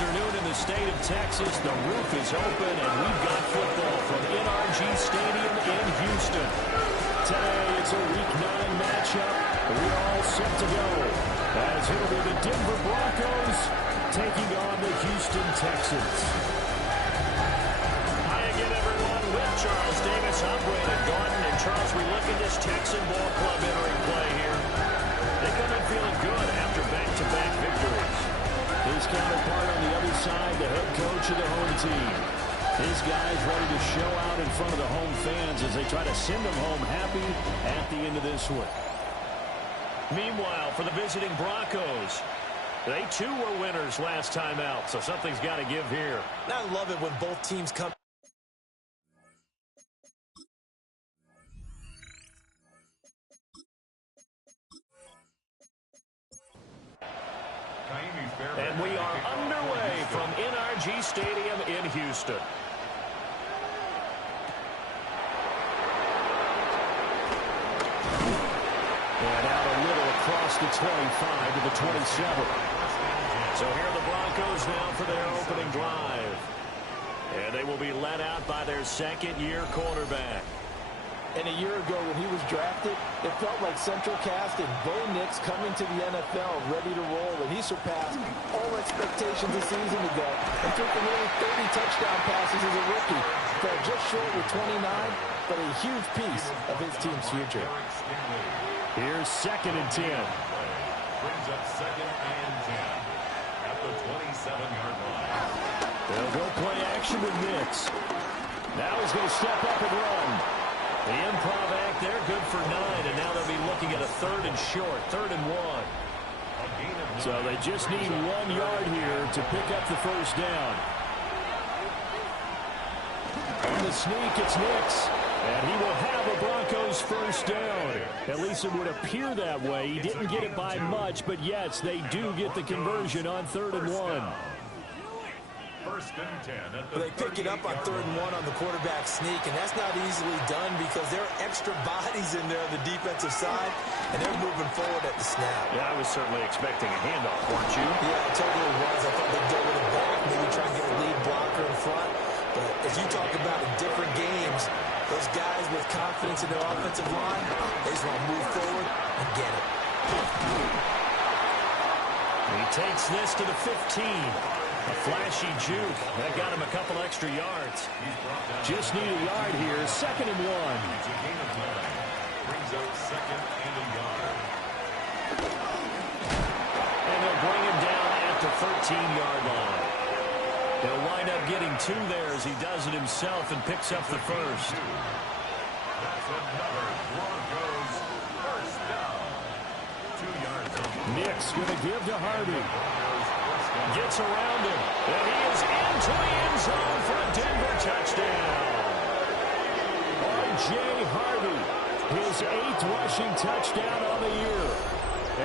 afternoon in the state of Texas. The roof is open, and we've got football from NRG Stadium in Houston. Today, it's a Week 9 matchup. We're all set to go, as it'll be the Denver Broncos taking on the Houston Texans. Hi again, everyone. With Charles Davis, I'm Brandon Gordon. And Charles, we look at this Texan ball club entering play here. They come in feeling good after back-to-back victories. His counterpart on the other side, the head coach of the home team. His guys ready to show out in front of the home fans as they try to send them home happy at the end of this one. Meanwhile, for the visiting Broncos, they too were winners last time out, so something's got to give here. I love it when both teams come. And we are underway from NRG Stadium in Houston. And out a little across the 25 to the 27. So here are the Broncos now for their opening drive. And they will be led out by their second-year quarterback. And a year ago when he was drafted, it felt like Central Cast and Bo Nix coming to the NFL ready to roll, and he surpassed all expectations a season ago and took the nearly 30 touchdown passes as a rookie. Fell just short with 29, but a huge piece of his team's future. Here's 2nd and 10. Brings up 2nd and 10 at the 27-yard line. They'll go play action with Nix. Now he's going to step up and run. The improv act there, good for 9, and now they'll be looking at a 3rd and short, 3rd and 1. So they just need 1 yard here to pick up the first down. On the sneak, it's Nix, and he will have a Broncos first down. At least it would appear that way. He didn't get it by much, but yes, they do get the conversion on 3rd and 1. First and 10. They pick it up on 3rd and 1 on the quarterback sneak, and that's not easily done because there are extra bodies in there on the defensive side, and they're moving forward at the snap. Yeah, I was certainly expecting a handoff, weren't you? Yeah, it totally was. I thought they'd go with it back, maybe try and get a lead blocker in front. But as you talk about in different games, those guys with confidence in their offensive line, they just want to move forward and get it. He takes this to the 15. A flashy juke. That got him a couple extra yards. Just need a yard here. 2nd and 1. Brings up 2nd and a yard. And they'll bring him down at the 13-yard line. They'll wind up getting 2 there as he does it himself and picks up the first. That's another Broncos first down. 2 yards. Nix going to give to Harvey. Gets around him, and he is into the end zone for a Denver touchdown. R.J. Harvey, his 8th rushing touchdown on the year.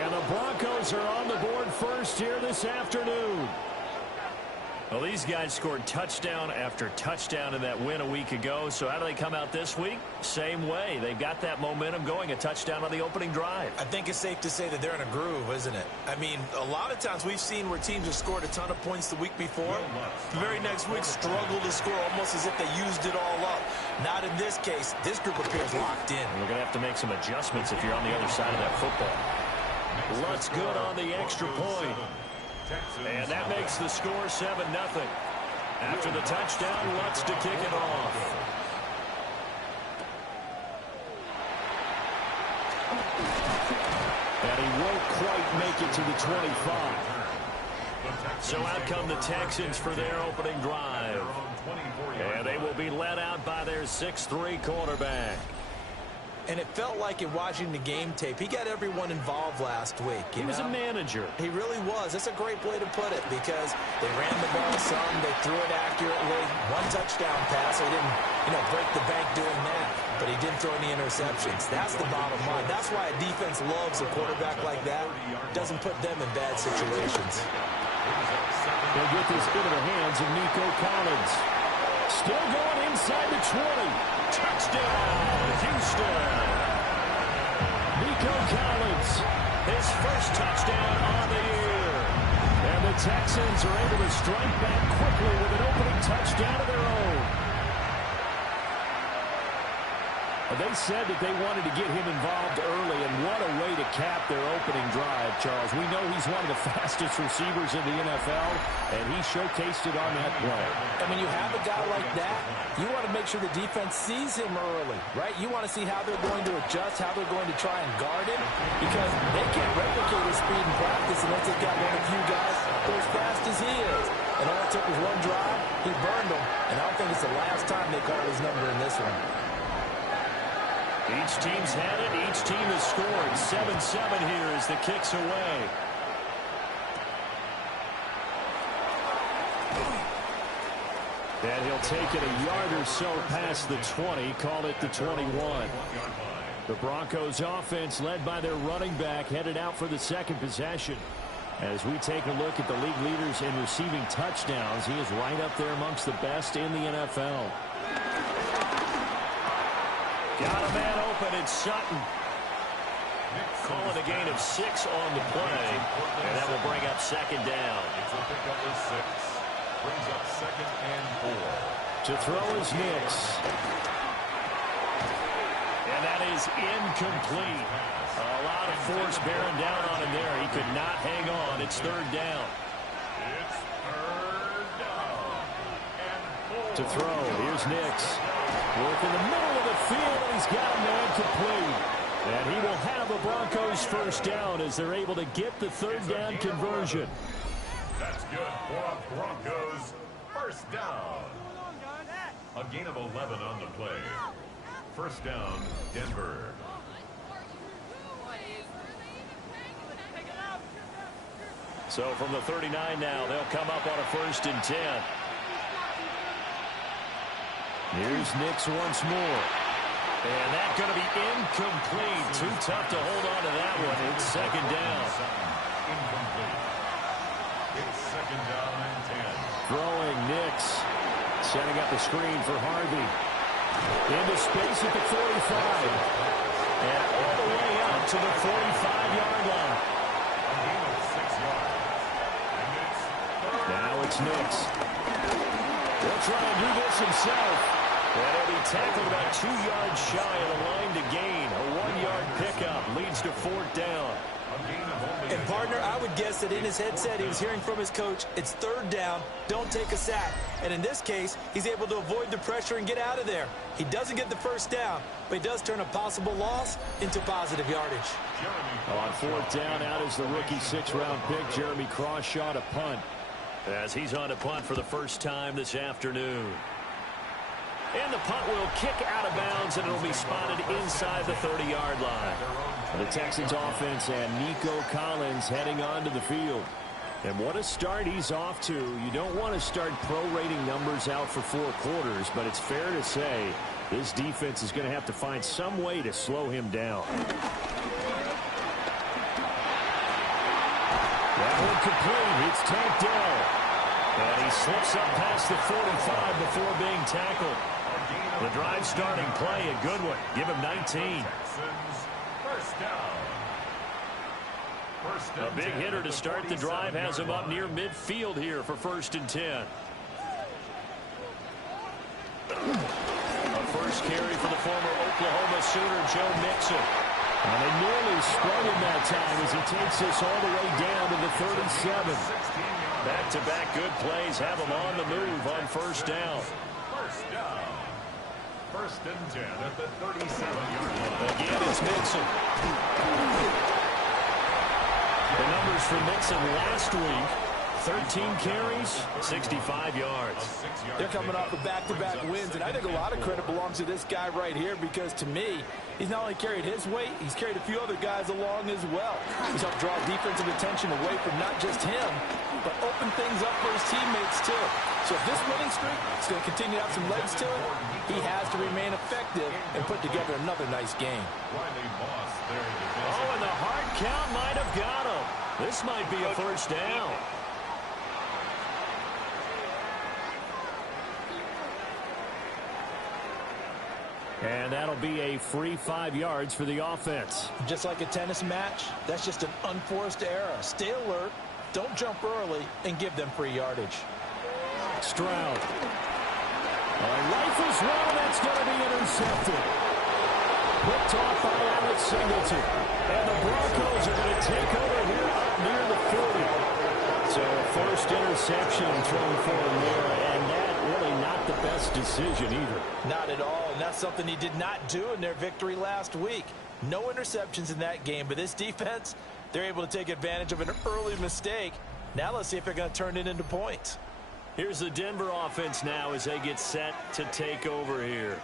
And the Broncos are on the board first here this afternoon. Well, these guys scored touchdown after touchdown in that win a week ago. So how do they come out this week? Same way. They've got that momentum going, a touchdown on the opening drive. I think it's safe to say that they're in a groove, isn't it? I mean, a lot of times we've seen where teams have scored a ton of points the week before. The very next week struggle to score almost as if they used it all up. Not in this case. This group appears locked in. We're going to have to make some adjustments if you're on the other side of that football. Lutz good on the extra point. And that makes the score 7-0. After the touchdown, Lutz to kick it off. And he won't quite make it to the 25. So out come the Texans for their opening drive. And they will be led out by their 6'3" quarterback. And it felt like in watching the game tape, he got everyone involved last week. He was a manager. He really was. That's a great way to put it because they ran the ball some, they threw it accurately. 1 touchdown pass. They didn't, break the bank doing that, but he didn't throw any interceptions. That's the bottom line. That's why a defense loves a quarterback like that. Doesn't put them in bad situations. They'll get this into the hands of Nico Collins. Still going inside the 20. Touchdown, Houston. Nico Collins, his first touchdown on the year. And the Texans are able to strike back quickly with an opening touchdown of their own. They said that they wanted to get him involved early, and what a way to cap their opening drive, Charles. We know he's one of the fastest receivers in the NFL, and he showcased it on that play. And when you have a guy like that, you want to make sure the defense sees him early, right? You want to see how they're going to adjust, how they're going to try and guard him, because they can't replicate his speed in practice unless they've got one of the few guys who are as fast as he is. And all it took was one drive, he burned them, and I don't think it's the last time they call his number in this one. Each team's had it. Each team has scored. 7-7 here as the kick's away. And he'll take it a yard or so past the 20. Call it the 21. The Broncos offense, led by their running back, headed out for the second possession. As we take a look at the league leaders in receiving touchdowns, he is right up there amongst the best in the NFL. Got a man open, it's Sutton. Calling a gain of 6 on the play, and that will bring up second down. It's a pickup of 6. Brings up 2nd and 4. To throw is Nix. And that is incomplete. A lot of force bearing down on him there. He could not hang on. It's 3rd down. It's 3rd down. And 4. To throw, here's Nix. Work in the middle of the field, and he's got a man complete. And he will have a Broncos first down as they're able to get the 3rd down conversion. That's good for a Broncos first down. A gain of 11 on the play. First down, Denver. So from the 39 now, they'll come up on a 1st and 10. Here's Nix once more. And that's going to be incomplete. Too tough to hold on to that one. It's 2nd down. Incomplete. It's 2nd down and 10. Throwing Nix. Setting up the screen for Harvey. Into space at the 45. And all the way out to the 45-yard line. A gain of 6 yards. And it's 3rd. Now it's Nix. He'll try and do this himself. And he'll be tackled about 2 yards shy of the line to gain. A 1-yard pickup leads to 4th down. And, partner, I would guess that in his headset he was hearing from his coach, it's 3rd down, don't take a sack. And in this case, he's able to avoid the pressure and get out of there. He doesn't get the first down, but he does turn a possible loss into positive yardage. On 4th down, out is the rookie 6th-round pick, Jeremy Crawshaw, to punt. As he's on to punt for the first time this afternoon. And the punt will kick out of bounds, and it'll be spotted inside the 30-yard line. The Texans offense and Nico Collins heading onto the field. And what a start he's off to. You don't want to start prorating numbers out for 4 quarters, but it's fair to say this defense is going to have to find some way to slow him down. That one complete. It's tapped down. And he slips up past the 45 before being tackled. The drive starting play, a good one. Give him 19. First down. A big hitter to start the drive has him up near midfield here for 1st and 10. A first carry for the former Oklahoma Sooner, Joe Mixon. And they nearly sprung him that time as he takes us all the way down to the 37. Back-to-back good plays have him on the move on 1st down. First down. 1st and 10 at the 37-yard line. Again, it's Mixon. The numbers for Mixon last week, 13 carries, 65 yards. They're coming off of back-to-back wins, and I think a lot of credit belongs to this guy right here because, to me, he's not only carried his weight, he's carried a few other guys along as well. He's helped draw defensive attention away from not just him, but open things up for his teammates, too. So if this winning streak is going to continue to have some legs to it, he has to remain effective and put together another nice game. Oh, and the hard count might have got him. This might be a 1st down. And that'll be a free 5 yards for the offense. Just like a tennis match, that's just an unforced error. Stay alert, don't jump early and give them free yardage. Stroud. Rifles one, that's going to be intercepted. Picked off by Alex Singleton. And the Broncos are going to take over here up near the 40. So first interception thrown for him there, and that really not the best decision either. Not at all, and that's something he did not do in their victory last week. No interceptions in that game, but this defense, they're able to take advantage of an early mistake. Now let's see if they're going to turn it into points. Here's the Denver offense now as they get set to take over here.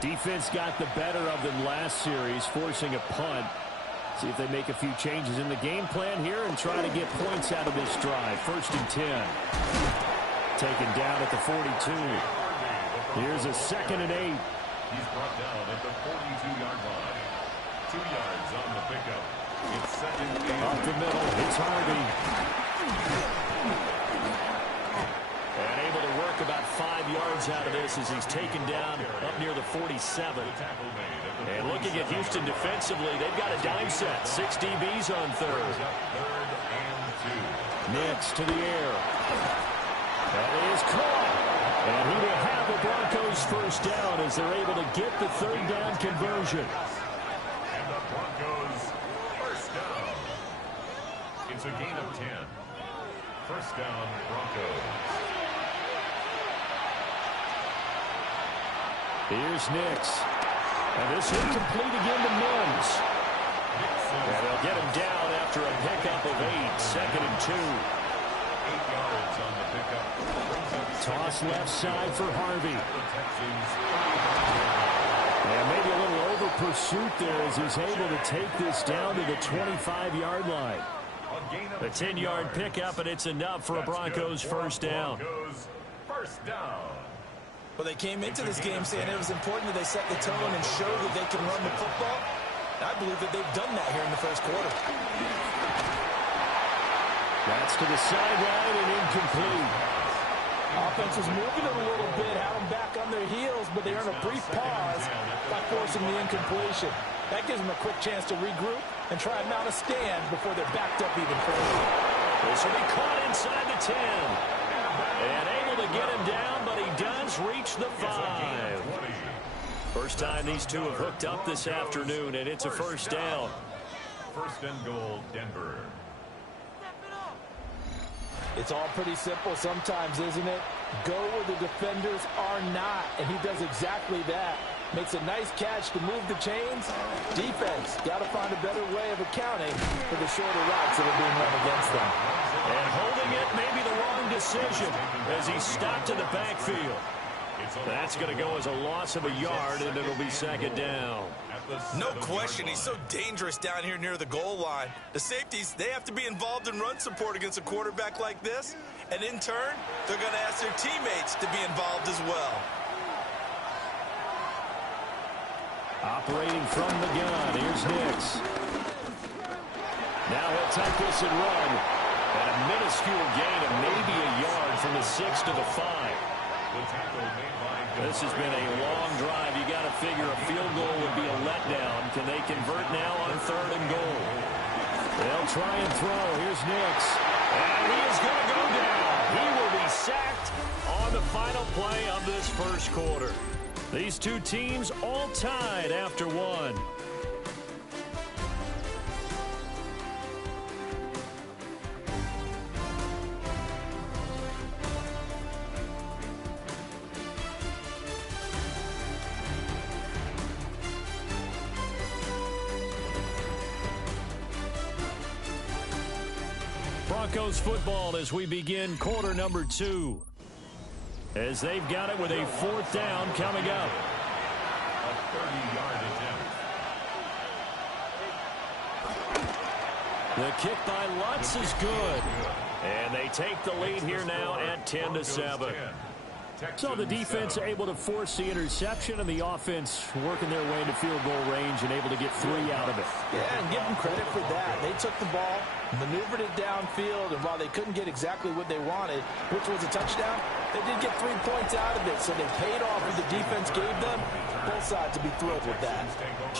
Defense got the better of them last series, forcing a punt. See if they make a few changes in the game plan here and try to get points out of this drive. 1st and 10. Taken down at the 42. Here's a 2nd and 8. He's brought down at the 42-yard line. 2 yards on the pickup. It's 2nd and 8. Up the middle, it's Harvey. And able to work about 5 yards out of this as he's taken down up near the 47. And looking at Houston defensively, they've got a dime set. 6 DBs on 3rd. 3rd and 2. Nix to the air. That is caught. And he will have the Broncos first down as they're able to get the 3rd down conversion. And the Broncos first down. It's a gain of 10. First down, Broncos. Here's Nix. And this incomplete again to Mims. And they'll get him down after a pickup of 8. 2nd and 2. 8 yards on the pickup. Toss left side for Harvey. And maybe a little over pursuit there as he's able to take this down to the 25-yard line. A 10-yard pickup, and it's enough for a Broncos first down. First down. Well, they came into this game saying it was important that they set the tone and show that they can run the football. I believe that they've done that here in the first quarter. That's to the sideline and incomplete. Offense was moving it a little bit, had them back on their heels, but they earned a brief pause by forcing the incompletion. That gives them a quick chance to regroup and try and mount a stand before they're backed up even further. This will be caught inside the 10. And able to get him down, but he does reach the 5. First time these two have hooked up this afternoon, and it's a first down. First and goal, Denver. It's all pretty simple sometimes, isn't it? Go where the defenders are not, and he does exactly that. Makes a nice catch to move the chains. Defense got to find a better way of accounting for the shorter routes that are being run against them. And holding it may be the wrong decision as he stopped in the backfield. That's going to go as a loss of a yard, and it'll be 2nd down. No question, he's so dangerous down here near the goal line. The safeties, they have to be involved in run support against a quarterback like this. And in turn, they're going to ask their teammates to be involved as well. Operating from the gun, here's Nix. Now he'll take this and run. And a minuscule gain of maybe a yard from the 6 to the 5. This has been a long drive. You got to figure a field goal would be a letdown. Can they convert now on 3rd and goal? They'll try and throw. Here's Nix. And he is going to go down. He will be sacked on the final play of this first quarter. These two teams all tied after 1. Broncos football as we begin quarter number 2. As they've got it with a 4th down coming up. A 30-yard attempt. The kick by Lutz is good. And they take the lead here now at 10-7. So the defense able to force the interception, and the offense working their way into field goal range and able to get 3 out of it. Yeah, and give them credit for that. They took the ball, maneuvered it downfield, and while they couldn't get exactly what they wanted, which was a touchdown, they did get 3 points out of it, so they paid off what the defense gave them. Both sides to be thrilled with that.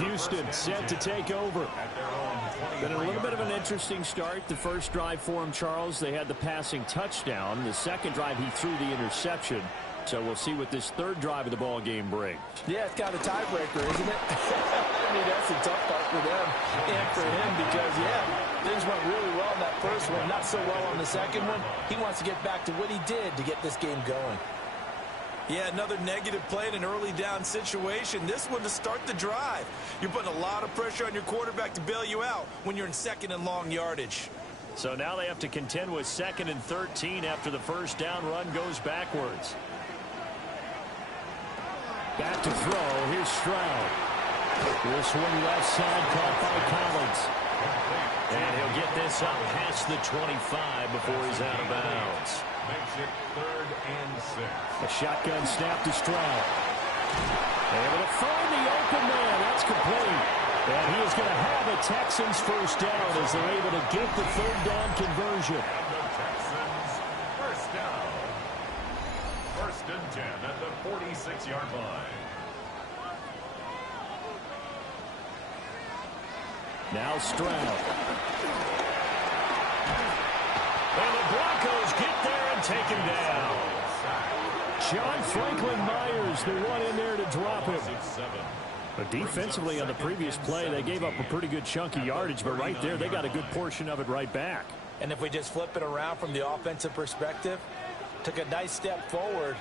Houston set to take over. At their own Been a little bit of an interesting start. The first drive for him, Charles, they had the passing touchdown. The second drive, he threw the interception. So we'll see what this third drive of the ball game brings. Yeah, it's kind of a tiebreaker, isn't it? I mean, that's a tough part for them and for him because, yeah, things went really well in that first one, not so well on the second one. He wants to get back to what he did to get this game going. Yeah, another negative play in an early down situation. This one to start the drive. You're putting a lot of pressure on your quarterback to bail you out when you're in second and long yardage. So now they have to contend with 2nd and 13 after the first down run goes backwards. Back to throw. Here's Stroud. This one left side caught by Collins. And he'll get this up past the 25 before he's out of bounds. Makes it 3rd and 6. A shotgun snap to Stroud. Able to find the open man. That's complete. And he is going to have a Texans first down as they're able to get the 3rd down conversion. And the Texans first down. 1st and 10 at the 46-yard line. Now Stroud. And the Broncos get there and take him down. John Franklin Myers, the one in there to drop him. But defensively on the previous play, they gave up a pretty good chunk of yardage, but right there, they got a good portion of it right back. And if we just flip it around from the offensive perspective, took a nice step forward,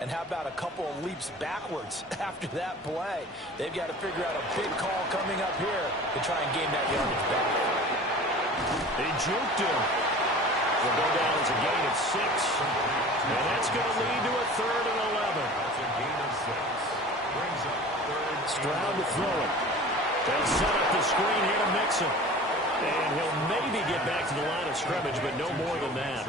and how about a couple of leaps backwards after that play? They've got to figure out a big call coming up here to try and gain that yardage back. They juked him. Will go down as a gain of 6. And that's going to lead to a 3rd and 11. That's a gain of 6. Brings up 3rd. Stroud to throw it. They'll set up the screen here to mix him. And he'll maybe get back to the line of scrimmage, but no more than that.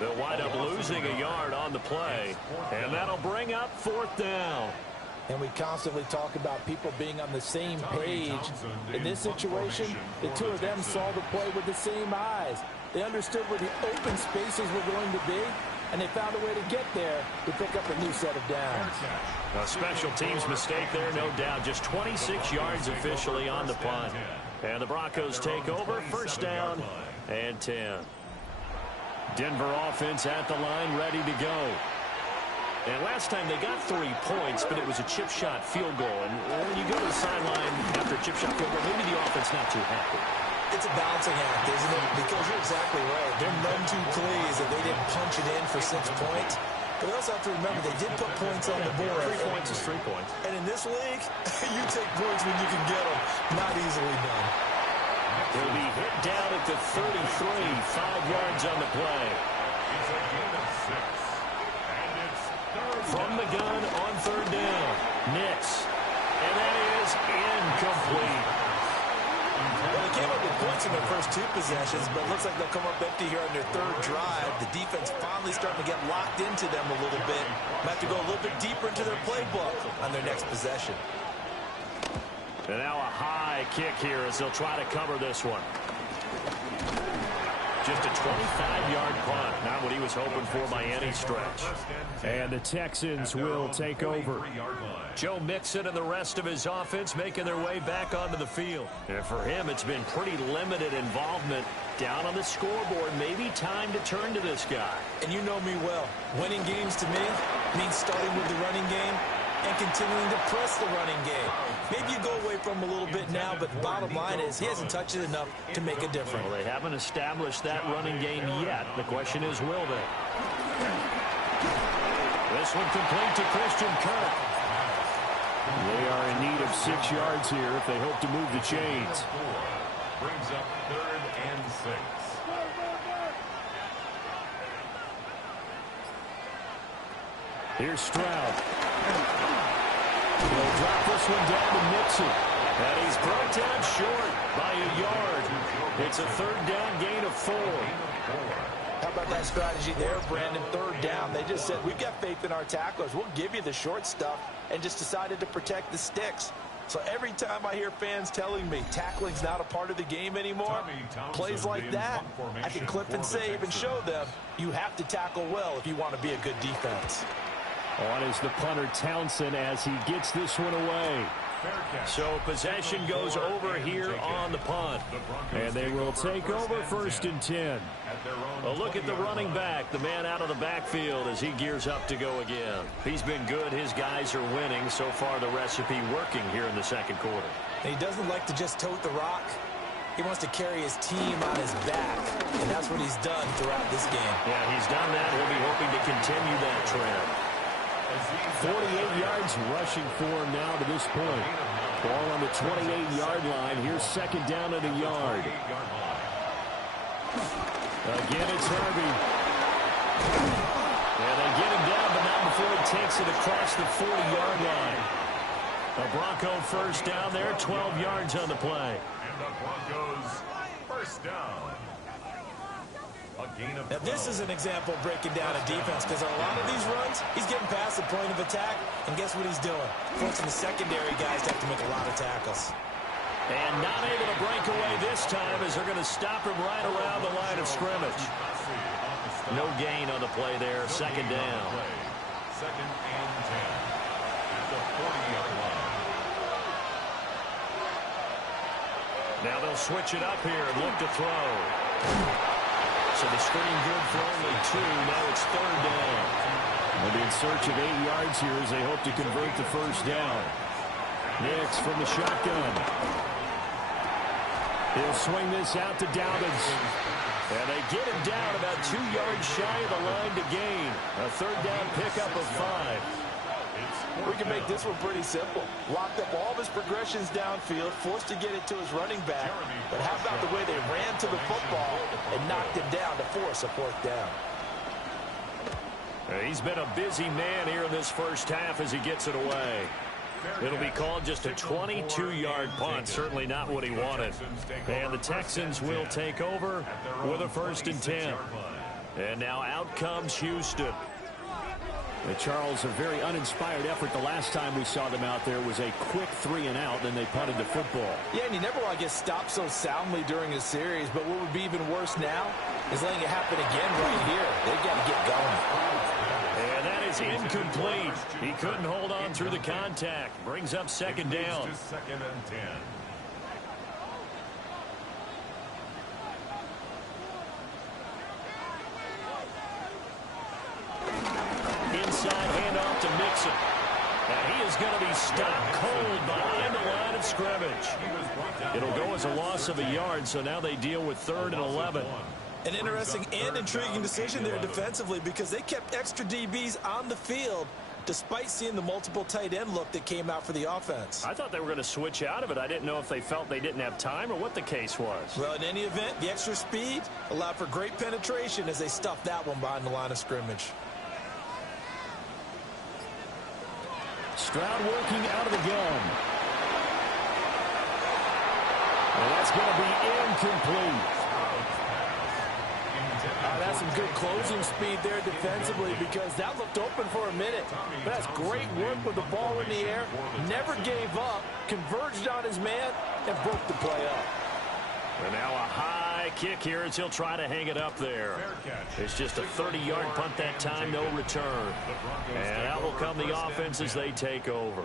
They'll wind up losing a yard on the play, and that'll bring up 4th down. And we constantly talk about people being on the same page. In this situation, the two of them saw the play with the same eyes. They understood where the open spaces were going to be, and they found a way to get there to pick up a new set of downs. A special teams mistake there, no doubt. Just 26 yards officially on the punt. And the Broncos take over, 1st down and 10. Denver offense at the line, ready to go. And last time they got 3 points, but it was a chip shot field goal. And when you go to the sideline after a chip shot field goal, maybe the offense not too happy. It's a balancing act, isn't it? Because you're exactly right. They're none too pleased that they didn't punch it in for 6 points. But we also have to remember they did put points on the board. 3 points is 3 points. And in this league, you take points when you can get them. Not easily done. He'll be hit down at the 33, 5 yards on the play. It's a gain of 6. And it's 3rd From the gun on 3rd down. Nix. And that is incomplete. Well, they came up with points in their first 2 possessions, but it looks like they'll come up empty here on their 3rd drive. The defense finally starting to get locked into them a little bit. Might have to go a little bit deeper into their playbook on their next possession. And now a high kick here as they'll try to cover this one. Just a 25-yard punt. Not what he was hoping for by any stretch. And the Texans will take over. Joe Mixon and the rest of his offense making their way back onto the field. And for him, it's been pretty limited involvement down on the scoreboard. Maybe time to turn to this guy. And you know me well. Winning games to me means starting with the running game and continuing to press the running game. Maybe you go away from him a little bit now, but the bottom line is he hasn't touched it enough to make a difference. Well, they haven't established that running game yet. The question is, will they? This one complete to Christian Kirk. They are in need of 6 yards here if they hope to move the chains. Brings up 3rd and 6. Here's Stroud. He'll drop this one down to Mixon. And he's brought down short by a yard. It's a 3rd down gain of 4. How about that strategy there, Brandon? 3rd down. They just said, we've got faith in our tacklers. We'll give you the short stuff, and just decided to protect the sticks. So every time I hear fans telling me tackling's not a part of the game anymore, plays like that, I can clip and save and show them you have to tackle well if you want to be a good defense. On is the punter Townsend as he gets this one away. So possession goes over here on the punt. And they will take over 1st and 10. A look at the running back, the man out of the backfield as he gears up to go again. He's been good. His guys are winning. So far, the recipe working here in the second quarter. And he doesn't like to just tote the rock. He wants to carry his team on his back, and that's what he's done throughout this game. Yeah, he's done that. He'll be hoping to continue that trend. 48 yards rushing for him now to this point. Ball on the 28-yard line. Here's 2nd down and a yard. Again, it's Harvey. Yeah, they get him down, but not before he takes it across the 40-yard line. A Bronco 1st down there, 12 yards on the play. And the Broncos 1st down. Now, this is an example of breaking down a defense, because on a lot of these runs, he's getting past the point of attack, and guess what he's doing? Forcing the secondary guys to have to make a lot of tackles. And not able to break away this time as they're going to stop him right around the line of scrimmage. No gain on the play there, 2nd down. 2nd and 10 at the 40-yard line. Now they'll switch it up here and look to throw. So the screen good for only 2. Now it's 3rd down. They'll be in search of 8 yards here as they hope to convert the 1st down. Nix from the shotgun. He'll swing this out to Dobbins. And they get him down about 2 yards shy of the line to gain. A 3rd down pickup of 5. We can make this one pretty simple. Locked up all of his progressions downfield, forced to get it to his running back. But how about the way they ran to the football and knocked him down to force a 4th down? He's been a busy man here in this first half as he gets it away. It'll be called just a 22-yard punt. Certainly not what he wanted. And the Texans will take over with a 1st and 10. And now out comes Houston. Charles, a very uninspired effort. The last time we saw them out there was a quick 3 and out, then they punted the football. Yeah, and you never want to get stopped so soundly during a series, but what would be even worse now is letting it happen again right here. They've got to get going. And that is incomplete. He couldn't hold on through the contact. Brings up 2nd down. 2nd and 10. Inside handoff to Mixon. And he is going to be stopped cold behind the line of scrimmage. It'll go as a loss of a yard, so now they deal with 3rd and 11. An interesting and intriguing decision there defensively, because they kept extra DBs on the field despite seeing the multiple tight end look that came out for the offense. I thought they were going to switch out of it. I didn't know if they felt they didn't have time or what the case was. Well, in any event, the extra speed allowed for great penetration as they stuffed that one behind the line of scrimmage. Stroud working out of the gun. And that's going to be incomplete. That's some good closing speed there defensively, because that looked open for a minute. But that's great work with the ball in the air. Never gave up, converged on his man, and broke the play up. And now a high kick here as he'll try to hang it up there. It's just a 30-yard punt that time, no return. And out will come the offense as they take over.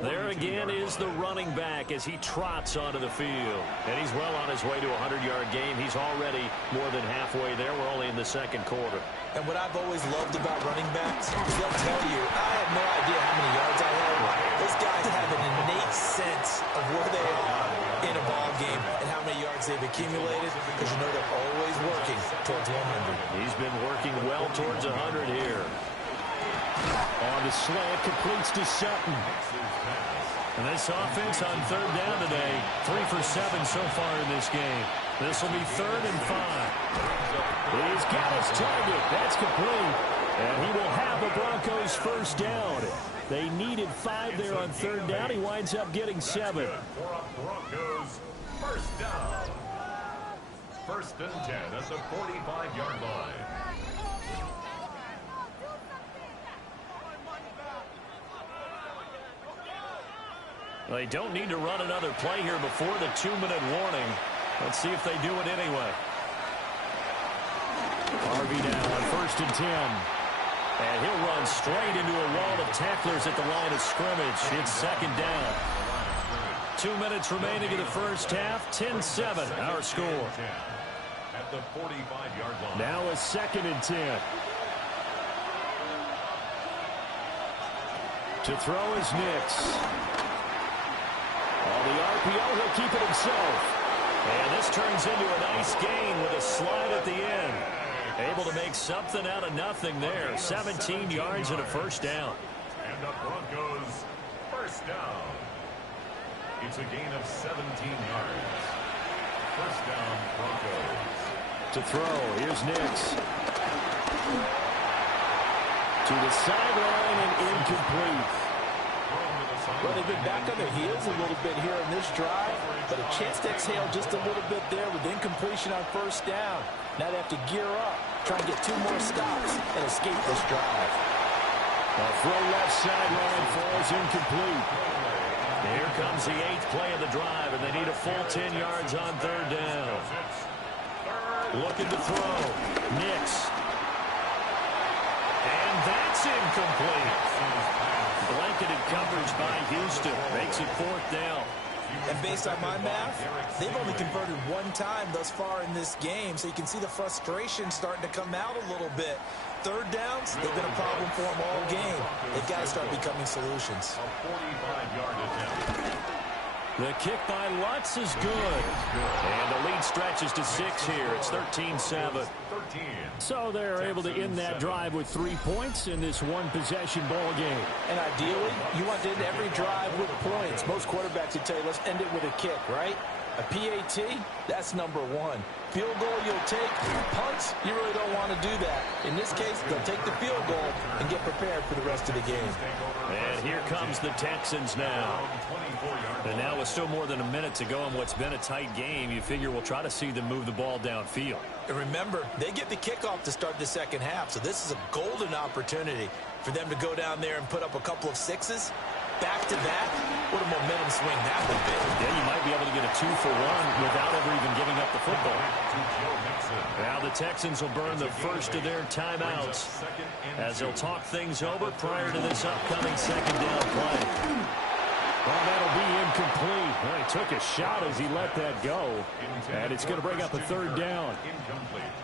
There again is the running back as he trots onto the field. And he's well on his way to a 100-yard game. He's already more than halfway there. We're only in the second quarter. And what I've always loved about running backs is they'll tell you, I have no idea how many yards I have. Those guys have an innate sense of where they are in a ball game and how many yards they've accumulated, because you know they're always working towards 100. He's been working well towards 100 here. On the slant, completes to Sutton. And this offense on 3rd down today, 3 for 7 so far in this game. This will be 3rd and 5. He's got his target. That's complete. And he will have the Broncos 1st down. They needed 5 there on 3rd down. He winds up getting 7. Broncos 1st down. 1st and 10 at the 45-yard line. They don't need to run another play here before the 2-minute warning. Let's see if they do it anyway. Harvey now on 1st and 10. And he'll run straight into a wall of tacklers at the line of scrimmage. It's 2nd down. 2 minutes remaining in the first half. 10-7, our score. At the 45-yard line. Now a 2nd and 10. To throw is Nix. On the RPO, he'll keep it himself. And this turns into a nice gain with a slide at the end. Able to make something out of nothing there. 17 yards and a first down. And the Broncos first down. It's a gain of 17 yards. First down, Broncos. To throw, here's Nix. To the sideline and incomplete. Well, they've been back on their heels a little bit here in this drive, but a chance to exhale just a little bit there with incompletion on first down. Now they have to gear up, try and get 2 more stops, and escape this drive. A throw left sideline falls incomplete. Here comes the 8th play of the drive, and they need a full 10 yards on third down. Looking to throw. Nix. And that's incomplete. Blanketed coverage by Houston. Makes it 4th down. And based on my math, they've only converted 1 time thus far in this game, so you can see the frustration starting to come out a little bit. Third downs, they've been a problem for them all game. They've got to start becoming solutions. A 45-yard attempt. The kick by Lutz is good. And the lead stretches to 6 here. It's 13-7. So they're able to end that drive with 3 points in this one-possession ball game. And ideally, you want to end every drive with points. Most quarterbacks would tell you, let's end it with a kick, right? A PAT, that's number 1. Field goal you'll take. Punts, you really don't want to do that. In this case, they'll take the field goal and get prepared for the rest of the game. And here comes the Texans now. And now with still more than a minute to go in what's been a tight game, you figure we'll try to see them move the ball downfield. And remember, they get the kickoff to start the second half, so this is a golden opportunity for them to go down there and put up a couple of 6s. Back-to-back, what a momentum swing that would be. Yeah, you might be able to get a 2-for-1 without ever even giving up the football. Now the Texans will burn the first of their timeouts as they'll talk things over prior to this upcoming second down play. Well, that'll be incomplete. Well, he took a shot as he let that go, and it's going to bring up a third down. Incomplete.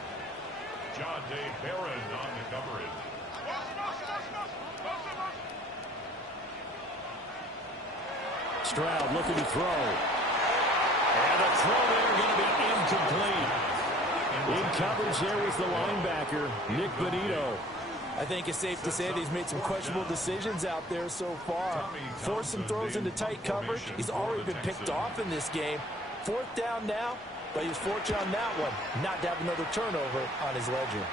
John Day Barron on the coverage. Stroud looking to throw. And the throw there going to be incomplete. In coverage there with the linebacker, Nick Benito. I think it's safe to say that he's made some questionable decisions out there so far. Forced some throws into tight coverage. He's already been picked off in this game. 4th down now, but he was fortunate on that one, not to have another turnover on his ledger.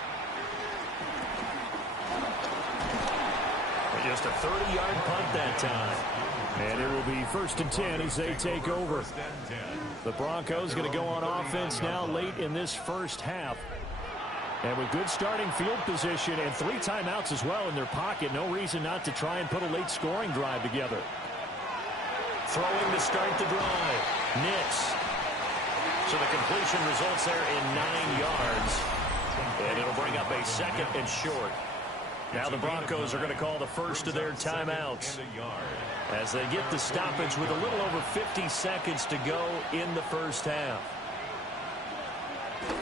Just a 30-yard punt that time. And it will be 1st and 10 as they take over. The Broncos going to go on offense now late in this first half. And with good starting field position and 3 timeouts as well in their pocket, no reason not to try and put a late scoring drive together. Throwing to start the drive. Nix. So the completion results there in 9 yards. And it'll bring up a 2nd and short. Now the Broncos are going to call the first of their timeouts as they get the stoppage with a little over 50 seconds to go in the first half.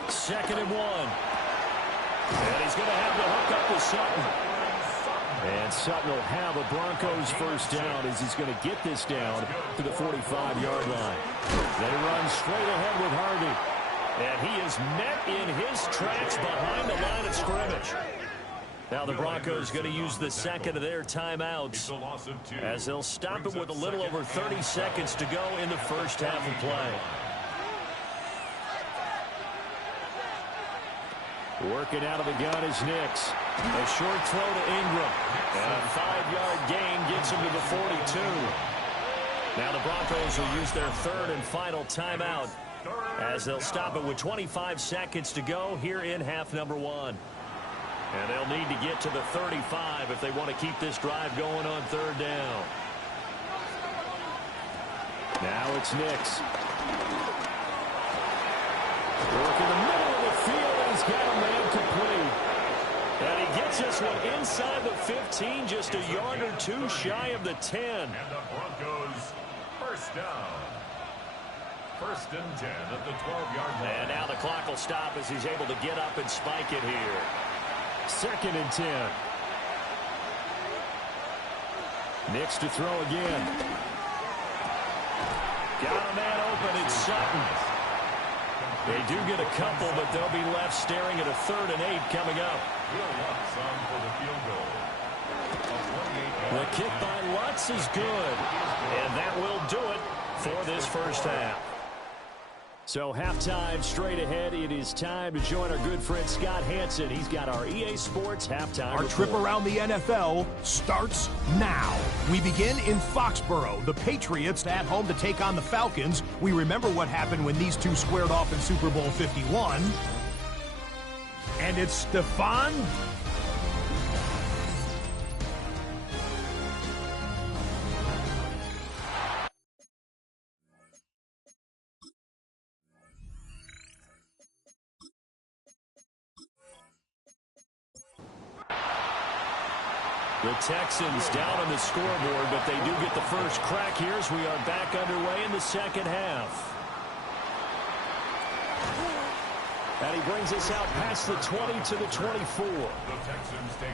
2nd and 1. And he's going to have to hook up with Sutton. And Sutton will have a Broncos first down as he's going to get this down to the 45-yard line. They run straight ahead with Harvey. And he is met in his tracks behind the line of scrimmage. Now the Broncos going to use the 2nd of their timeouts as they'll stop it with a little over 30 seconds to go in the first half of play. Working out of the gun is Nix. A short throw to Ingram. And a 5-yard gain gets him to the 42. Now the Broncos will use their 3rd and final timeout as they'll stop it with 25 seconds to go here in half number 1. And they'll need to get to the 35 if they want to keep this drive going on 3rd down. Now it's Nix. Work in the middle of the field, and he's got a man complete. And he gets this one inside the 15, just a yard or 2 shy of the 10. And the Broncos First down. First and 10 at the 12-yard line. And now the clock will stop as he's able to get up and spike it here. Second and 10. Nix to throw again. Got a man open. It's Sutton. They do get a couple, but they'll be left staring at a 3rd and 8 coming up. Will Lutz on for the field goal. The kick by Lutz is good. And that will do it for this first half. So halftime straight ahead. It is time to join our good friend Scott Hansen. He's got our EA Sports halftime Our report. trip around the NFL starts now. We begin in Foxborough. The Patriots at home to take on the Falcons. We remember what happened when these two squared off in Super Bowl 51. And it's Stephon. The Texans down on the scoreboard, but they do get the first crack here as we are back underway in the second half. And he brings us out past the 20 to the 24.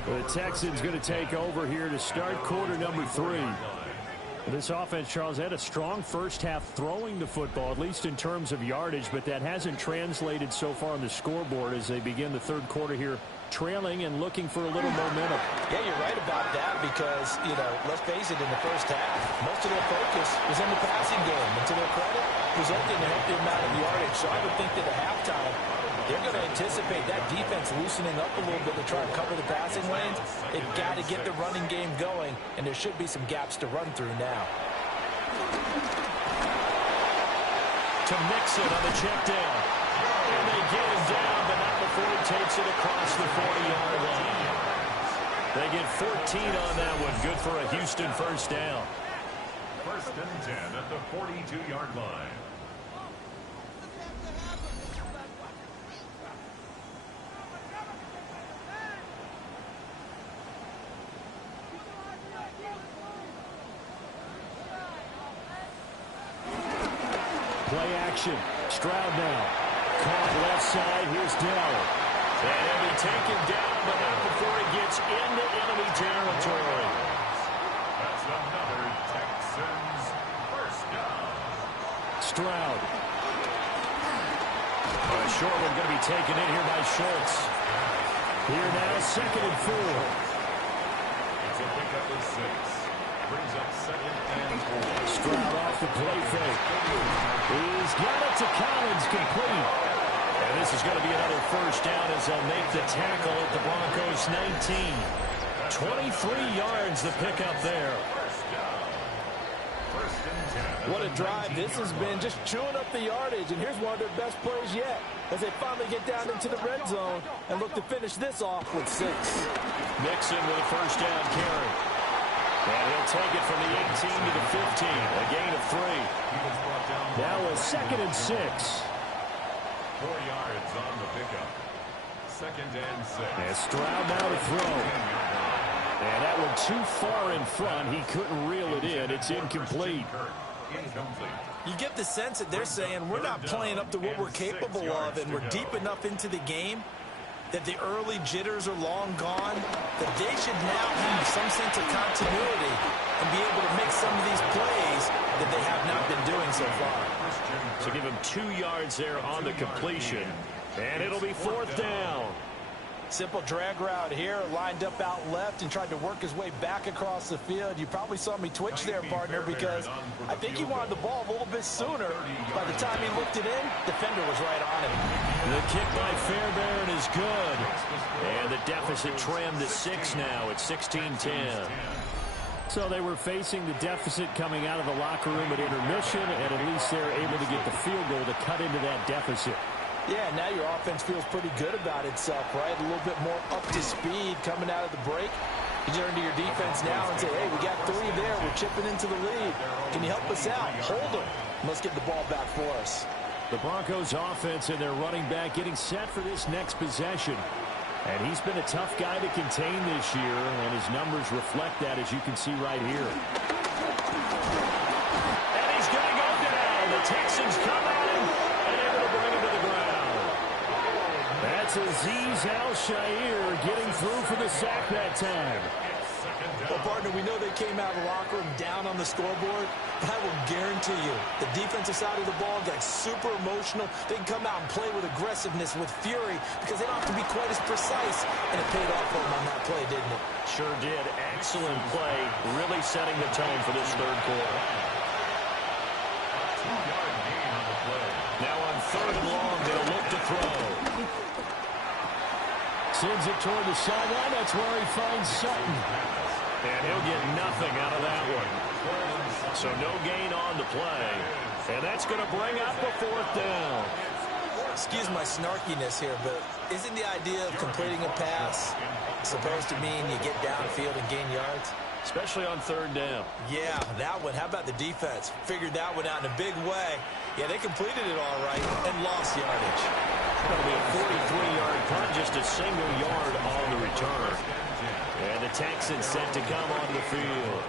The Texans going to take over here to start quarter number 3. This offense, Charles, had a strong first half throwing the football, at least in terms of yardage, but that hasn't translated so far on the scoreboard as they begin the third quarter here, trailing and looking for a little momentum. Yeah, you're right about that because, let's face it, in the first half, most of their focus was in the passing game. And to their credit, resulted in a healthy amount of yardage. So I would think that at halftime, they're going to anticipate that defense loosening up a little bit to try and cover the passing lanes. They've got to get the running game going, and there should be some gaps to run through now. To Mixon on the check down. And they get him down, but not before he takes it across the 40-yard line. They get 14 on that one. Good for a Houston first down. First and 10 at the 42-yard line. Play action. Stroud now. Caught left side. Here's Dell. And he'll be taken down, but not before he gets into enemy territory. That's another Texans first down. Stroud. A short one going to be taken in here by Schultz. Here now, second and 4. It's a pickup of 6. Brings up second and 4. Stroud off the play fake. He's got it to Collins, complete. And this is going to be another first down as they'll make the tackle at the Broncos 19. 23 yards the pickup there. What a drive this has been, just chewing up the yardage. And here's one of their best plays yet as they finally get down into the red zone and look to finish this off with 6. Nixon with a first down carry. And he'll take it from the 18 to the 15. A gain of 3. Now a second and 6. 4 yards on the pickup. Second and 6. And Stroud now to throw. And that one too far in front. He couldn't reel it in. It's incomplete. You get the sense that they're saying we're not playing up to what we're capable of, and we're deep enough into the game that the early jitters are long gone, that they should now have some sense of continuity and be able to make some of these plays that they have not been doing so far. So give him 2 yards there on the completion. And it'll be fourth down. Simple drag route here, lined up out left and tried to work his way back across the field. You probably saw me twitch there, partner, because I think he wanted the ball a little bit sooner. By the time he looked it in, defender was right on him. The kick by Fairbairn is good. And the deficit trimmed to 6 now at 16-10. So they were facing the deficit coming out of the locker room at intermission, and at least they're able to get the field goal to cut into that deficit. Yeah, now your offense feels pretty good about itself, right? A little bit more up to speed coming out of the break. You turn to your defense now and say, hey, we got 3 there. We're chipping into the lead. Can you help us out? Hold them. Let's get the ball back for us. The Broncos offense and their running back getting set for this next possession. And he's been a tough guy to contain this year, and his numbers reflect that, as you can see right here. And he's It's Azeez Al-Shaair getting through for the sack that time. Well, partner, we know they came out of the locker room down on the scoreboard, but I will guarantee you the defensive side of the ball got super emotional. They can come out and play with aggressiveness, with fury, because they don't have to be quite as precise, and it paid off for them on that play, didn't it? Sure did. Excellent play, really setting the tone for this third quarter. 2-yard gain on the play. Now on 3rd and long, they'll look to throw. Sends it toward the sideline. That's where he finds Sutton. And he'll get nothing out of that one. So no gain on the play. And that's going to bring up a 4th down. Excuse my snarkiness here, but isn't the idea of completing a pass supposed to mean you get downfield and gain yards? Especially on 3rd down. Yeah, that one. How about the defense? Figured that one out in a big way. Yeah, they completed it all right and lost yardage. That'll be a 43-yard punt, just a single yard on the return. And the Texans set to come on the field.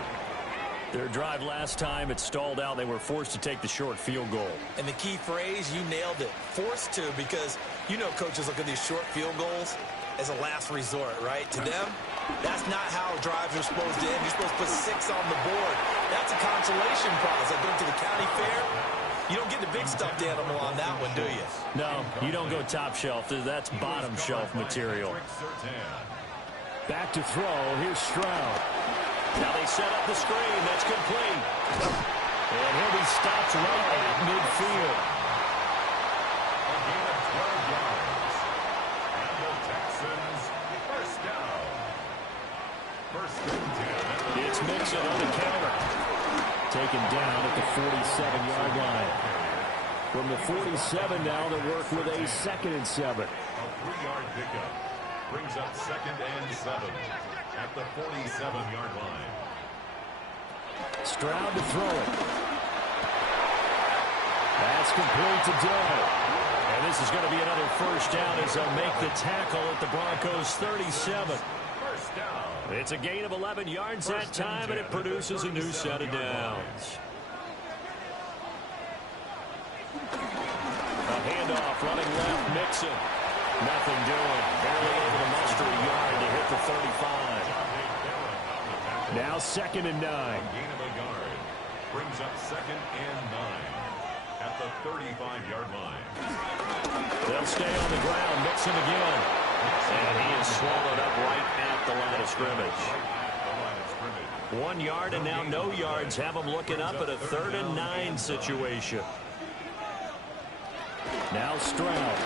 Their drive last time, it stalled out. They were forced to take the short field goal. And the key phrase, you nailed it. Forced to, because you know coaches look at these short field goals as a last resort, right? To them, that's not how drives are supposed to end. You're supposed to put 6 on the board. That's a consolation prize. Like going to the county fair, you don't get the big stuffed animal on that one, do you? No, you don't go top shelf. That's bottom shelf material. Back to throw. Here's Stroud. Now they set up the screen. That's complete. And he'll be stopped right at midfield. A gain of 12 yards. And the Texans, first down. 1st and 10. It's Mixon on the counter. Taken down at the 47-yard line. From the 47 now, they work with a 2nd and 7. A 3-yard pickup brings up 2nd and 7 at the 47-yard line. Stroud to throw it. That's complete to Dell. And this is going to be another 1st down as they'll make the tackle at the Broncos 37. 1st down. It's a gain of 11 yards that time, and it produces a new set of downs. A handoff running left, Mixon. Nothing doing. Barely able to muster a yard to hit the 35. Now 2nd and 9. Gain of a yard brings up 2nd and 9 at the 35-yard line. They'll stay on the ground. Mixon again. And he is swallowed up right at the line of scrimmage. 1 yard and now no yards. Have them looking up at a 3rd and 9 situation. Now Stroud.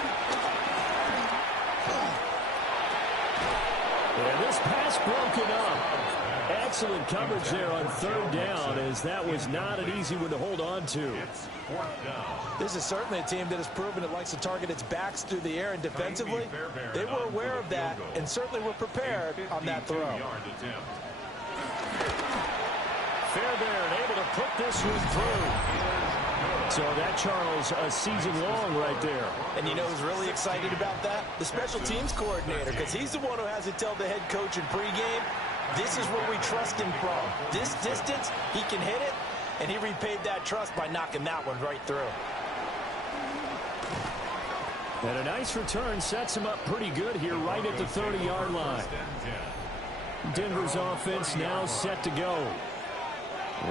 And this pass broken up. Excellent coverage there on 3rd down, as that was not an easy one to hold on to. It's 4th down. This is certainly a team that has proven it likes to target its backs through the air, and defensively, they were aware of that and certainly were prepared on that throw. Fairbairn able to put this one through. So that, Charles, a season long right there. And you know who's really excited about that? The special teams coordinator, because he's the one who has to tell the head coach in pregame, this is where we trust him from. This distance, he can hit it, and he repaid that trust by knocking that one right through. And a nice return sets him up pretty good here right at the 30-yard line. Denver's offense now set to go.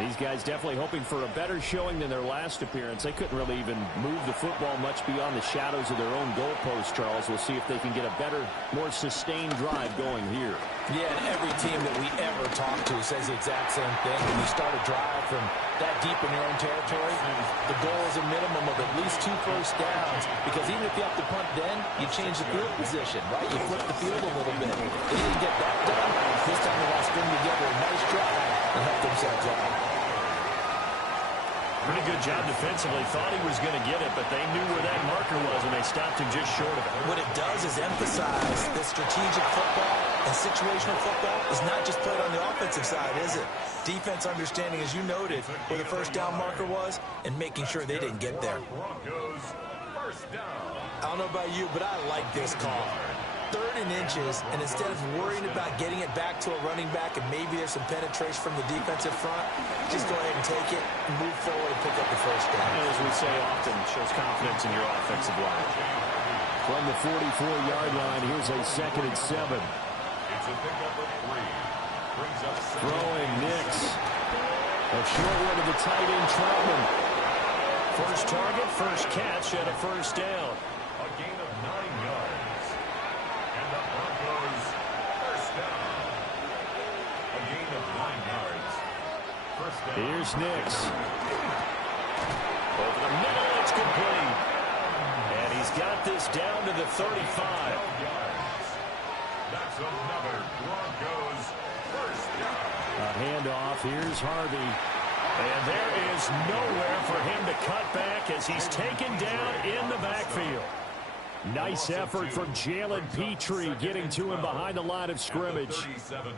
These guys definitely hoping for a better showing than their last appearance. They couldn't really even move the football much beyond the shadows of their own goalpost, Charles. We'll see if they can get a better, more sustained drive going here. Yeah, and every team that we ever talk to says the exact same thing. When you start a drive from that deep in your own territory, the goal is a minimum of at least 2 first downs, because even if you have to punt then, you change the field position, right? You flip the field a little bit. They didn't get that done. This time they got to string together a nice drive and help themselves out. Pretty good job defensively. Thought he was going to get it, but they knew where that marker was, and they stopped him just short of it. What it does is emphasize that strategic football and situational football is not just played on the offensive side, is it? Defense understanding, as you noted, where the first down marker was and making sure they didn't get there. Broncos, first down. I don't know about you, but I like this call. 3rd and inches, and instead of worrying about getting it back to a running back and maybe there's some penetration from the defensive front, just go ahead and take it and move forward and pick up the first down. And as we say often, shows confidence in your offensive line. From the 44-yard line, here's a 2nd and 7. It's a pickup of 3. Brings up Throwing Nix. A short one to the tight end, Troutman. First target, first catch, and a first down. a gain of 9 yards. And the Broncos first down. A gain of 9 yards. First down. Here's Nix. Over the middle, it's complete. And he's got this down to the 35. 12 yards. That's another Broncos first down. A handoff. Here's Harvey. And there is nowhere for him to cut back as he's taken down in the backfield. Nice effort from Jalen Petrie getting to him behind the line of scrimmage.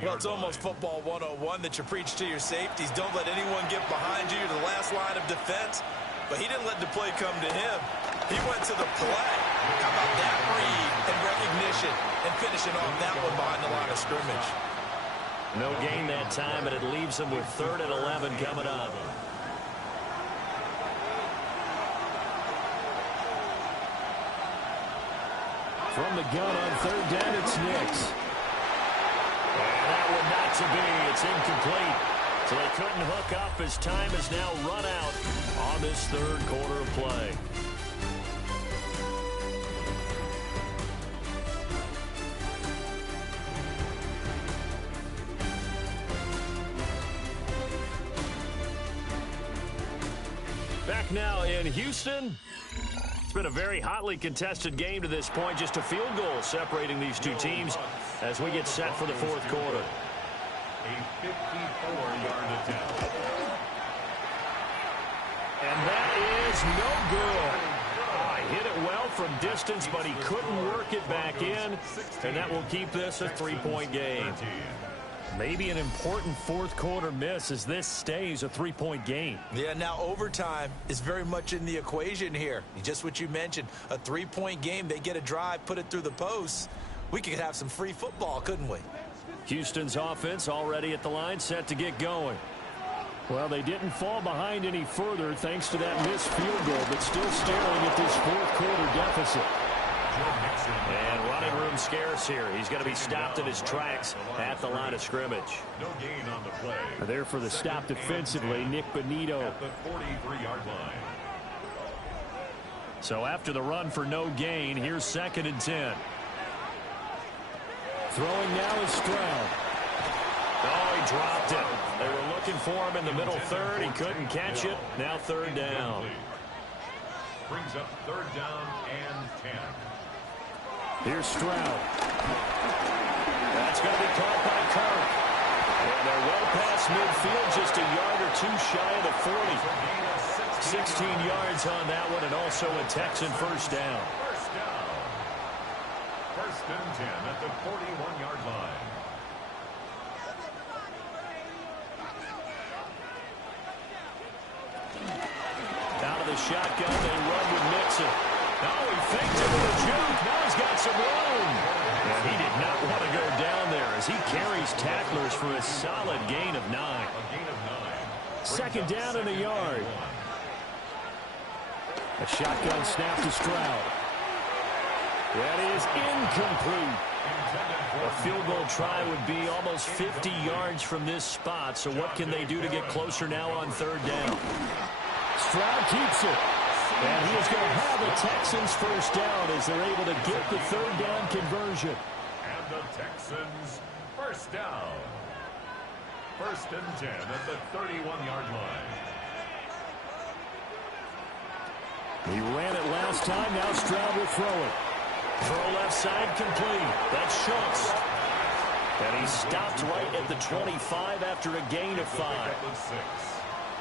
Well, it's almost football 101 that you preach to your safeties. Don't let anyone get behind you to the last line of defense. But he didn't let the play come to him. He went to the play. How about that read and recognition and finishing off that one behind the line of scrimmage? No gain that time, and it leaves him with 3rd and 11 coming up. From the gun on 3rd down, it's Nix. And that one not to be. It's incomplete. So they couldn't hook up as time has now run out on this 3rd quarter of play. Back now in Houston. It's been a very hotly contested game to this point. Just a field goal separating these two teams as we get set for the 4th quarter. A 54-yard attempt. And that is no good. Hit it well from distance, but he couldn't work it back in. And that will keep this a 3-point game. Maybe an important 4th quarter miss as this stays a 3-point game. Yeah, now overtime is very much in the equation here. Just what you mentioned, a 3-point game. They get a drive, put it through the posts. We could have some free football, couldn't we? Houston's offense already at the line, set to get going. Well, they didn't fall behind any further thanks to that missed field goal, but still staring at this 4th quarter deficit. And running room scarce here. He's going to be stopped in his tracks at the line of scrimmage. No gain on the play. There for the stop defensively, Nick Bonito. At the 43-yard line. So after the run for no gain, here's 2nd and 10. Throwing now is Stroud. Oh, he dropped it. They were looking for him in the middle 3rd. He couldn't catch it. Now 3rd down. Brings up 3rd down and 10. Here's Stroud. That's going to be caught by Kirk. And they're well past midfield, just a yard or 2 shy of the 40. 16 yards on that one, and also a Texan first down. First down. 1st and 10 at the 41-yard line. Out of the shotgun, they run with Mixon. Oh, he faked it with a juke. Now he's got some room. And he did not want to go down there as he carries tacklers for a solid gain of 9. A gain of 9. 2nd down in the yard. A shotgun snap to Stroud. That is incomplete. A field goal try would be almost 50 yards from this spot. So what can they do to get closer now on 3rd down? Stroud keeps it. And he is going to have the Texans first down as they're able to get the 3rd down conversion. And the Texans first down. 1st and 10 at the 31-yard line. He ran it last time. Now Stroud will throw it. Throw left side complete. That's Schultz. And he stopped right at the 25 after a gain of 5.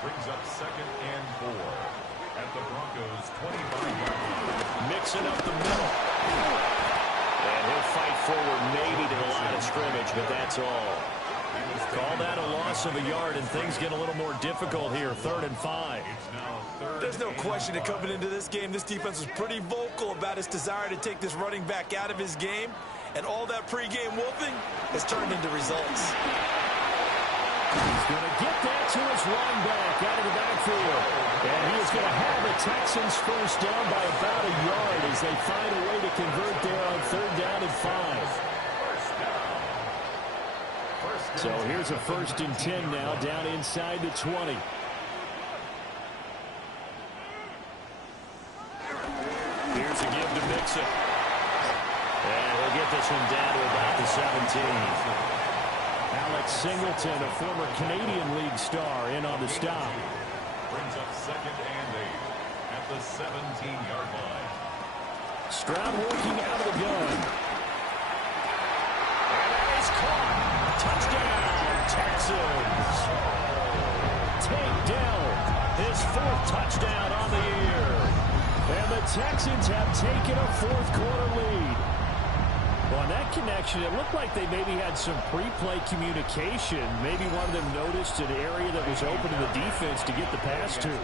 Brings up 2nd and 4 at the Broncos 25-yard line. Mixing up the middle. And he'll fight forward maybe to the line of scrimmage, but that's all. Call that a loss of a yard, and things get a little more difficult here. 3rd and 5. There's no question that coming into this game, this defense was pretty vocal about its desire to take this running back out of his game. And all that pregame whooping has turned into results. He's going to get that to his running back out of the backfield. And he is is going to have a Texans first down by about a yard as they find a way to convert there on 3rd down and 5. So here's a 1st and 10 now down inside the 20. Here's a give to Mixon. And he'll get this one down to about the 17. Alex Singleton, a former Canadian League star, in on the stop. Brings up 2nd and 8 at the 17-yard line. Stroud working out of the gun. And that is caught. Touchdown, Texans. Tank Dell, his 4th touchdown on the year. And the Texans have taken a 4th quarter lead. Well, on that connection, it looked like they maybe had some pre-play communication. Maybe one of them noticed an area that was open to the defense to get the pass to.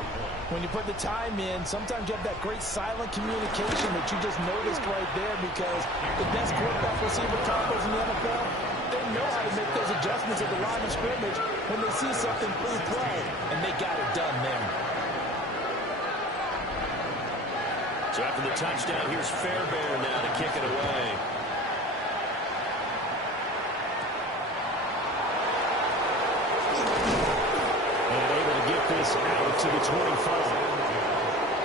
When you put the time in, sometimes you have that great silent communication that you just noticed right there, because the best quarterback receiver combos in the NFL, they know how to make those adjustments at the line of scrimmage when they see something pre-play, and they got it done there. So after the touchdown, here's Fairbairn now to kick it away. And able to get this out to the 25.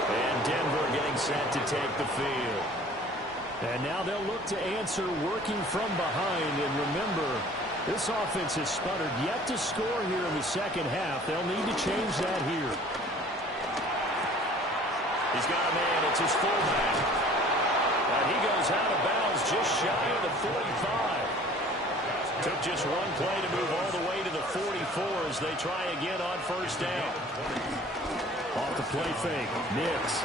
And Denver getting set to take the field. And now they'll look to answer working from behind. And remember, this offense has sputtered yet to score here in the second half. They'll need to change that here. He's got a man. It's his fullback. And he goes out of bounds just shy of the 45. Took just one play to move all the way to the 44 as they try again on 1st down. Off the play fake, Nix.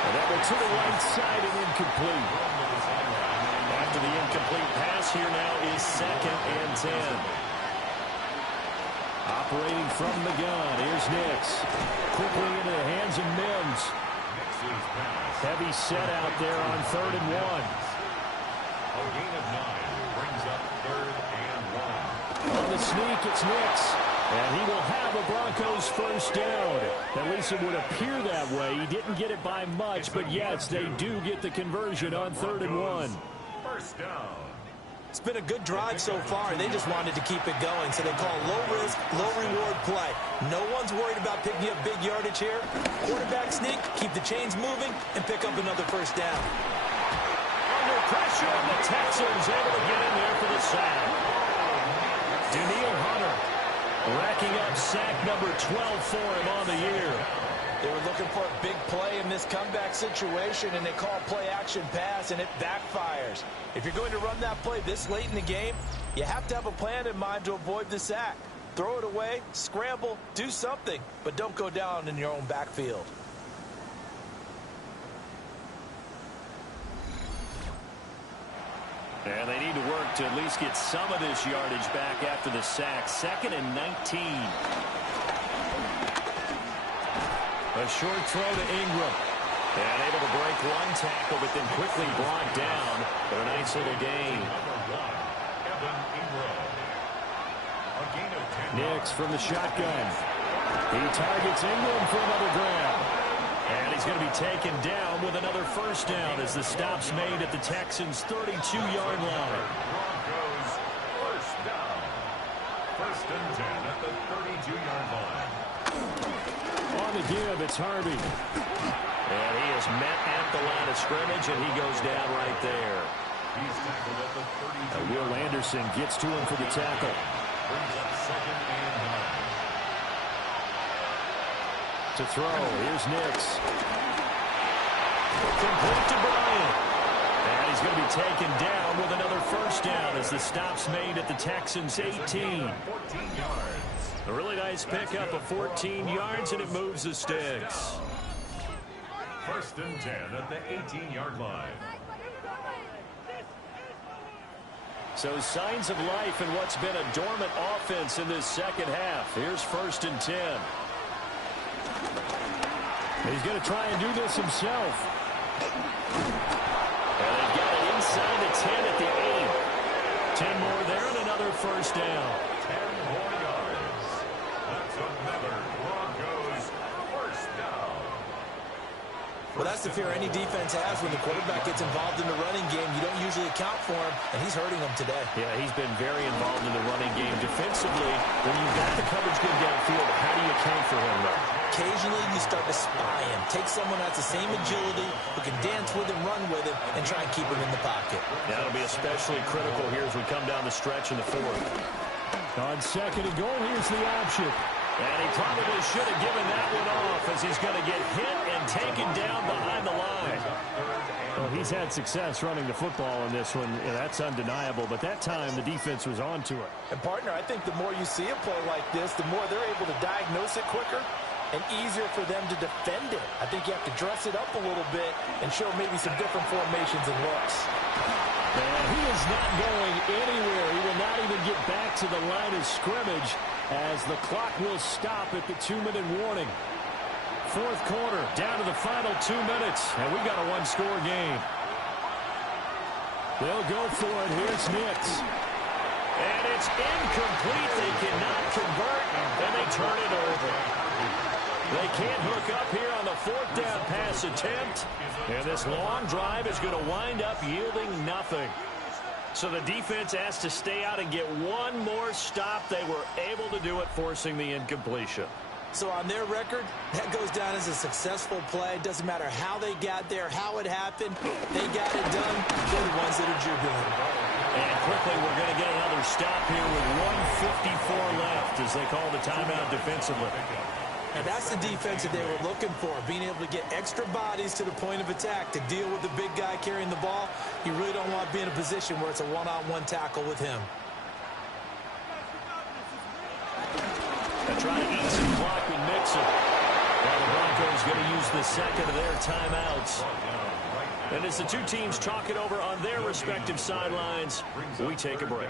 And that one to the right side and incomplete. After the incomplete pass, here now is 2nd and 10. Operating from the gun, here's Nix. Quickly into the hands of Mims. Heavy set out there on 3rd and 1. A gain of 9 brings up 3rd and 1. On the sneak, it's Nix. And he will have a Broncos first down. At least it would appear that way. He didn't get it by much, but yes, they do get the conversion on 3rd and 1. First down. It's been a good drive so far. They just wanted to keep it going, so they call low-risk, low-reward play. No one's worried about picking up big yardage here. Quarterback sneak, keep the chains moving, and pick up another first down. Under pressure, and the Texans able to get in there for the sack. Daniil Hunter racking up sack number 12 for him on the year. They were looking for a big play in this comeback situation, and they call play-action pass, and it backfires. If you're going to run that play this late in the game, you have to have a plan in mind to avoid the sack. Throw it away, scramble, do something, but don't go down in your own backfield. And they need to work to at least get some of this yardage back after the sack. 2nd and 19. A short throw to Ingram. And able to break one tackle, but then quickly brought down. But a nice little gain. Nix from the shotgun. He targets Ingram for another grab. And he's going to be taken down with another first down as the stop's made at the Texans' 32-yard line. Broncos first down. 1st and 10 at the 32-yard line. On the give, it's Harvey. And he is met at the line of scrimmage, and he goes down right there. He's tackled at the 32. Will Anderson gets to him for the tackle. Brings up 2nd and 9. To throw, here's Nix. Complete to Bryant. And he's going to be taken down with another first down as the stop's made at the Texans' 18. 14 yards. A really nice pickup of 14 yards, and it moves the sticks. 1st and 10 at the 18-yard line. So signs of life in what's been a dormant offense in this second half. Here's 1st and 10. He's going to try and do this himself. And they've got it inside the 10 at the 8. 10 more there and another first down. 10 more yards. That's another Broncos Well, that's the fear any defense has when the quarterback gets involved in the running game. You don't usually account for him, and he's hurting them today. Yeah, he's been very involved in the running game. Defensively, when you've got the coverage good downfield, how do you account for him, though? Occasionally, you start to spy him. Take someone that's the same agility, who can dance with him, run with him, and try and keep him in the pocket. That'll be especially critical here as we come down the stretch in the fourth. On second and goal, here's the option. And he probably should have given that one off as he's going to get hit and taken down behind the line. Well, he's had success running the football in this one. Yeah, that's undeniable. But that time, the defense was on to it. And, partner, I think the more you see a play like this, the more they're able to diagnose it quicker and easier for them to defend it. I think you have to dress it up a little bit and show maybe some different formations and looks. And he is not going anywhere. He will not even get back to the line of scrimmage as the clock will stop at the 2-minute warning. Fourth quarter, down to the final 2 minutes, and we've got a one-score game. They'll go for it. Here's Nix. And it's incomplete. They cannot convert, and they turn it over. They can't hook up here on the fourth down pass attempt. And this long drive is going to wind up yielding nothing. So the defense has to stay out and get one more stop. They were able to do it, forcing the incompletion. So on their record, that goes down as a successful play. Doesn't matter how they got there, how it happened. They got it done. They're the ones that are jubilant. And quickly, we're going to get another stop here with 1:54 left as they call the timeout defensively. And that's the defense that they were looking for, being able to get extra bodies to the point of attack to deal with the big guy carrying the ball. You really don't want to be in a position where it's a one-on-one tackle with him. They're trying to eat some clock with Mixon. Now the Broncos going to use the second of their timeouts. And as the two teams talk it over on their respective sidelines, we take a break.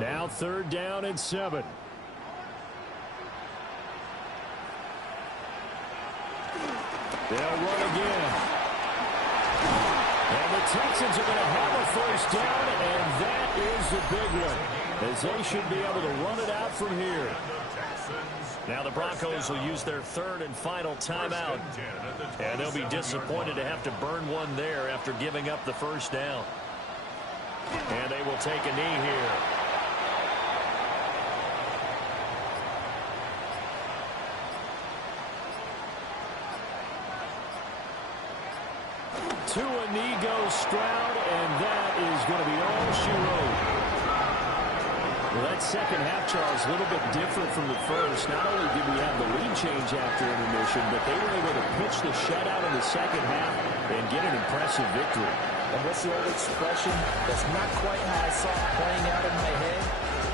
Now 3rd down and 7. They'll run again. And the Texans are going to have a first down, and that is a big one, as they should be able to run it out from here. Now the Broncos will use their 3rd and final timeout, and they'll be disappointed to have to burn one there after giving up the first down. And they will take a knee here. To a knee goes Stroud, and that is going to be all she wrote. Well, that second half, Charles, a little bit different from the first. Not only did we have the lead change after intermission, but they were able to pitch the shutout in the second half and get an impressive victory. And what's the old expression? That's not quite how I saw it playing out in my head.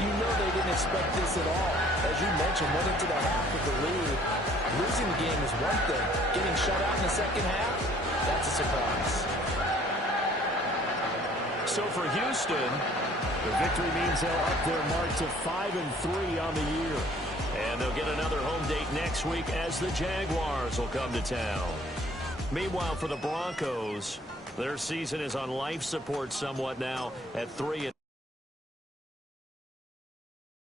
You know they didn't expect this at all. As you mentioned, went into the half with the lead. Losing the game is one thing. Getting shut out in the second half, that's a surprise. So for Houston, the victory means they'll up their mark to 5-3 on the year. And they'll get another home date next week as the Jaguars will come to town. Meanwhile, for the Broncos, their season is on life support somewhat now at 3.